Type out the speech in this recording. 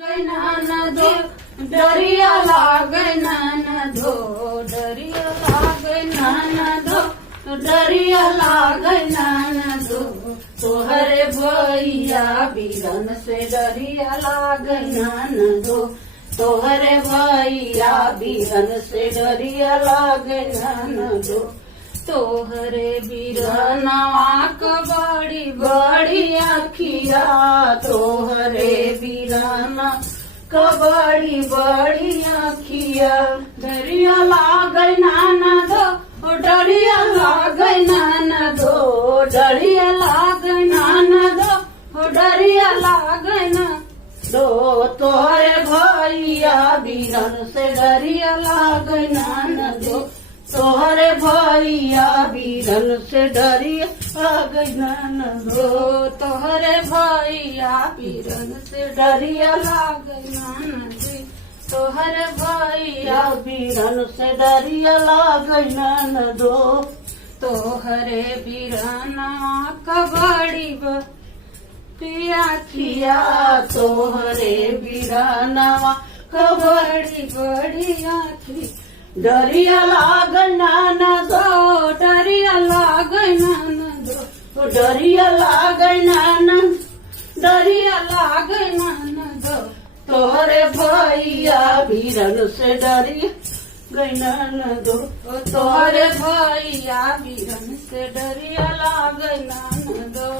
ननदो डरिया लागे ननदो डरिया लागे ननदो डरिया लागे ननदो तोहरे भैया बीरन से डरिया लागे ननदो तोहरे भैया बीरन से डरिया लागे ननदो तोहरे बीरनवा क बड़ी बड़ी अखिया तोहरे बीरना क बड़ी बड़ी अखिया डरिया लागे ननदो डरिया लागे ननदो डरिया लागे ननदो डरिया लागे ननदो तोहरे भैया बीरन से डरिया लागे ननदो तोहरे भैया बीरन से डरिया लागे ननदो तोहरे भैया बीरन से डरिया लागे ननदो तोहरे भैया बीरन से डरिया लागे ननदो तोहरे बीरना क बड़ी पिया खिया तोहरे बीरनवा क बड़ी बड़ी आखी डरिया लागे ननदो डरिया लागे ननदो डरिया लागे ननदो डरिया लागे ननदो तोहरे भैया बीरन से डरिया गई ननदो तोहरे भैया बीरन से डरिया लागे ननदो।